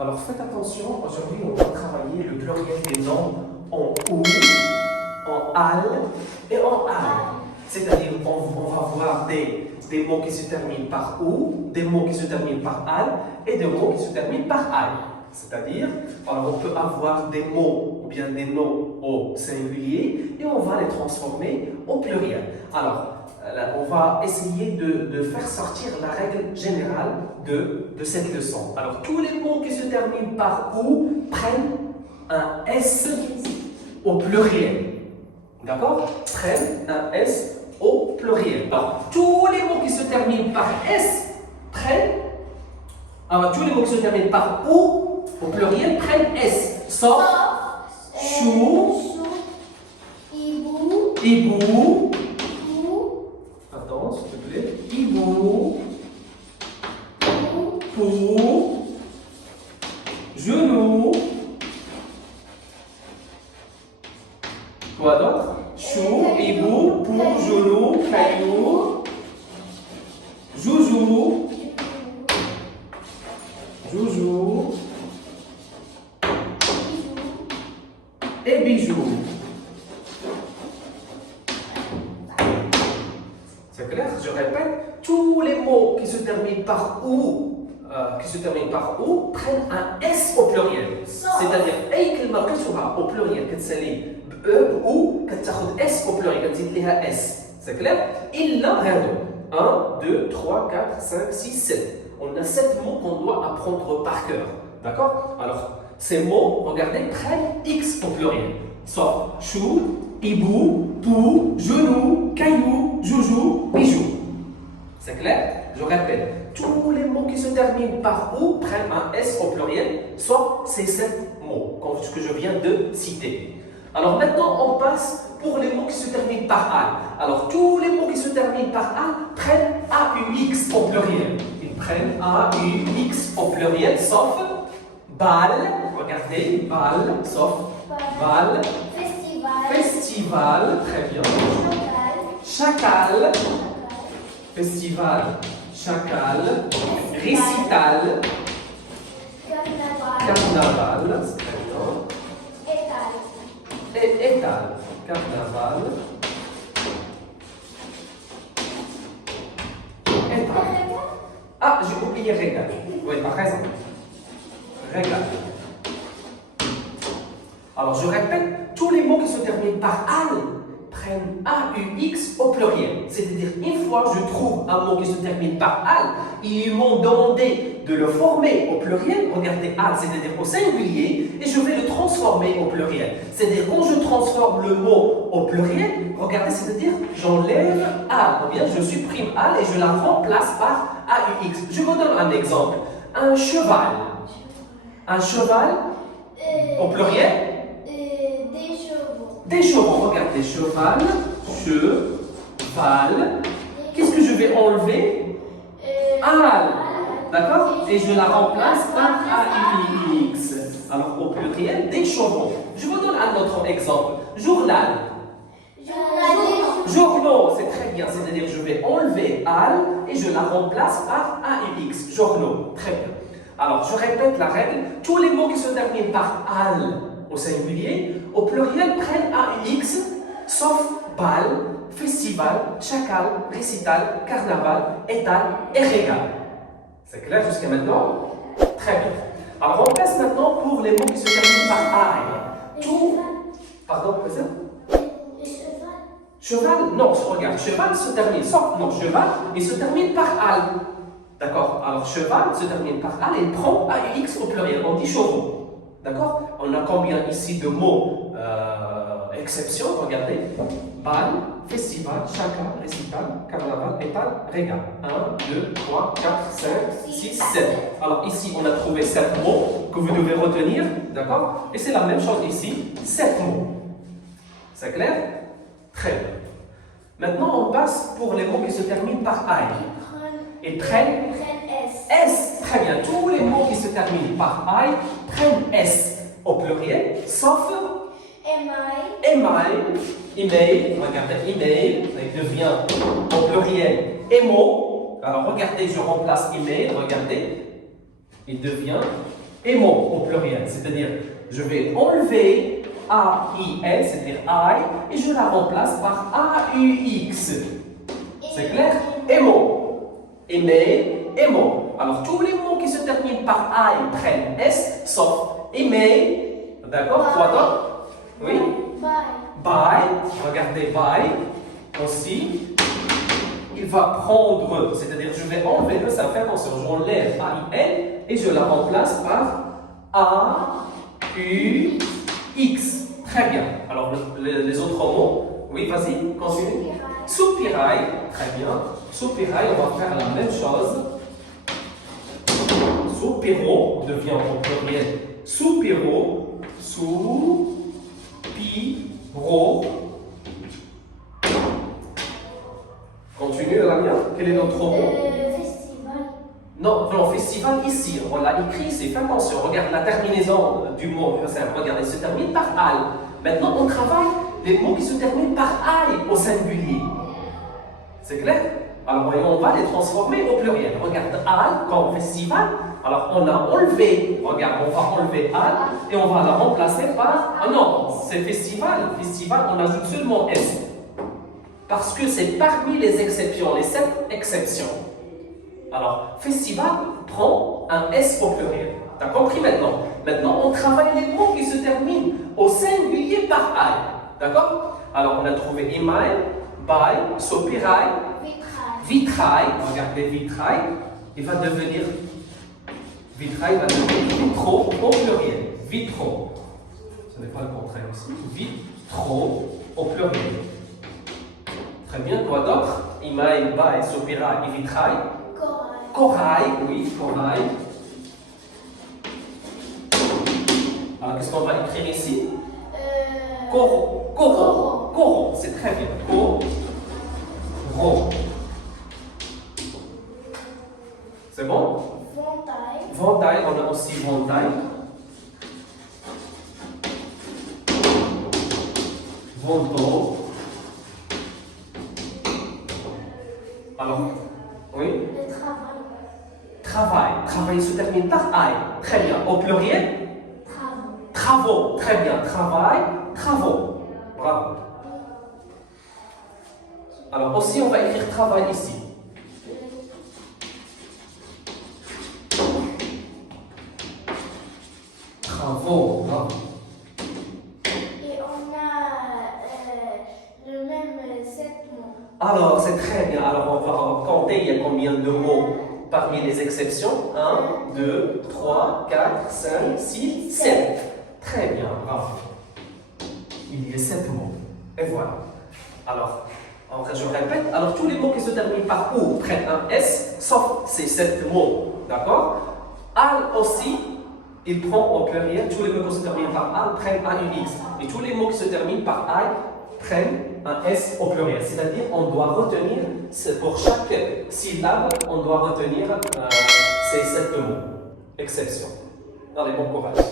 Alors faites attention, aujourd'hui on va travailler le pluriel des noms en ou, en al et en al. C'est-à-dire on va voir des mots qui se terminent par ou, des mots qui se terminent par al et des mots qui se terminent par al. C'est-à-dire, on peut avoir des mots ou bien des noms au singulier et on va les transformer au pluriel. Alors, on va essayer de faire sortir la règle générale de cette leçon. Alors, tous les mots qui se terminent par ou prennent un S au pluriel. D'accord? Prennent un S au pluriel. Alors, tous les mots qui se terminent par S prennent. Alors, tous les mots qui se terminent par ou au pluriel prennent S. Sauf chou, hibou, attends s'il te plaît, hibou, pou, genou, quoi d'autre? Chou, hibou, pou, genou, caillou, joujou, joujou et bijoux. C'est clair? Je répète, tous les mots qui se terminent par ou, prennent un S au pluriel. C'est-à-dire, أي كلمة قلتها au pluriel كتسالي ou كتاخذ S au pluriel كتزيد لها S. C'est clair? إلا هادو 1, 2, 3, 4, 5, 6, 7. On a 7 mots qu'on doit apprendre par cœur. D'accord? Alors, ces mots, regardez, prennent X au pluriel. Sauf chou, hibou, pou, genou, caillou, joujou, bijou. C'est clair? Je répète, tous les mots qui se terminent par ou prennent un S au pluriel, sauf ces 7 mots que je viens de citer. Alors maintenant, on passe pour les mots qui se terminent par A. Alors tous les mots qui se terminent par A prennent AUX au pluriel. Ils prennent AUX au pluriel, sauf balle, regardez, balle, sauf balle, festival, très bien, chacal, festival, chacal, récital, carnaval, c'est très bien, et étal, carnaval, étal. Ah, j'ai oublié régal. Oui, t'as raison. Régal. Alors, je répète, tous les mots qui se terminent par al prennent AUX au pluriel. C'est-à-dire, une fois je trouve un mot qui se termine par al, ils m'ont demandé de le former au pluriel. Regardez, al, c'est-à-dire au singulier, et je vais le transformer au pluriel. C'est-à-dire, quand je transforme le mot au pluriel, regardez, c'est-à-dire, j'enlève al, ou bien je supprime al et je la remplace par AUX. Je vous donne un exemple. Un cheval. Un cheval, au pluriel, des chevaux, regardez, cheval, cheval. Qu'est-ce que je vais enlever? Al, d'accord? Et je la remplace par AUX. Alors au pluriel, des chevaux. Je vous donne un autre exemple. Journal. Journaux, c'est très bien. C'est-à-dire, je vais enlever al et je la remplace par AUX. Journaux, très bien. Alors, je répète la règle. Tous les mots qui se terminent par al au singulier, au pluriel prennent AUX, sauf bal, festival, chacal, récital, carnaval, étal et régal. C'est clair jusqu'à maintenant? Très bien. Alors on passe maintenant pour les mots qui se terminent par I. Tout. Pardon, quoi ça? Cheval? Non, regarde, cheval se termine, sauf, non, cheval, il se termine par al. D'accord? Alors cheval se termine par al et prend AUX au pluriel, on dit chevaux. D'accord? On a combien ici de mots exception? Regardez. Bal, festival, chacal, récital, carnaval, étal, régal. 1, 2, 3, 4, 5, 6, 7. Alors ici, on a trouvé 7 mots que vous devez retenir. D'accord? Et c'est la même chose ici. 7 mots. C'est clair? Très bien. Maintenant, on passe pour les mots qui se terminent par I. Ils prennent S. Très bien. Tous les mots qui se terminent par I prennent S au pluriel, sauf email. Regardez, email, il devient au pluriel émo. Alors regardez, je remplace email. Regardez, il devient émo au pluriel, c'est-à-dire je vais enlever A-I-L, c'est-à-dire I, et je la remplace par A-U-X. C'est clair? Émo. Aimer, émo. Alors tous les mots qui se terminent par I prennent S, sauf aimer. D'accord? Quoi d'autre? Oui? Bye. Regardez, bye. Aussi. Il va prendre, c'est-à-dire je vais enlever le, ça fait attention, j'enlève A-I-N et je la remplace par A-U-X. Très bien. Alors les autres mots, oui, vas-y, continue. Soupirail, très bien. Soupirail, on va faire la même chose. Soupiro devient en pluriel. Soupiro, soupiro. Continue, Lamia. Quel est notre mot? Festival. Non, non, festival ici, on l'a écrit ici. Fais attention, regarde la terminaison du mot. Regarde, il se termine par al. Maintenant, on travaille les mots qui se terminent par al au singulier. C'est clair? Alors, on va les transformer au pluriel. Regarde, al comme festival. Alors, on a enlevé, regarde, on va enlever al et on va la remplacer par. Ah non, c'est festival. Festival, on ajoute seulement S. Parce que c'est parmi les exceptions, les 7 exceptions. Alors, festival prend un S au pluriel. T'as compris maintenant? Maintenant, on travaille les mots qui se terminent au singulier par I. D'accord? Alors, on a trouvé email, by, sopirail, vitrail. Regardez, vitrail. Il va devenir vitrail va devenir vitro au pluriel. Vitro. Ce n'est pas le contraire aussi. Vitro au pluriel. Très bien, quoi d'autre? Email, by, sopirail et vitrail. Corail, oui, corail. Alors, qu'est-ce qu'on va écrire ici? Coron, c'est très bien. Coron. C'est bon? Ventail, on a aussi ventail. Venteau. Alors, oui? Travail se termine par I. Très bien. Au pluriel? Travaux. Très bien. Travail, travaux. Bravo. Alors aussi, on va écrire travail ici. Travaux. Bravo. Et on a le même 7 mots. Alors, c'est très bien. Alors, on va compter il y a combien de mots parmi les exceptions. 1, 2, 3, 4, 5, 6, 7. Très bien, bravo. Il y a 7 mots. Et voilà. Alors, je répète. Alors, tous les mots qui se terminent par OU prennent un S, sauf ces 7 mots. D'accord? Al aussi, il prend au pluriel. Tous les mots qui se terminent par al prennent un UX. Et tous les mots qui se terminent par I prennent un S au pluriel. C'est-à-dire, on doit retenir, pour chaque syllabe, on doit retenir ces 7 mots. Exception. Allez, bon courage.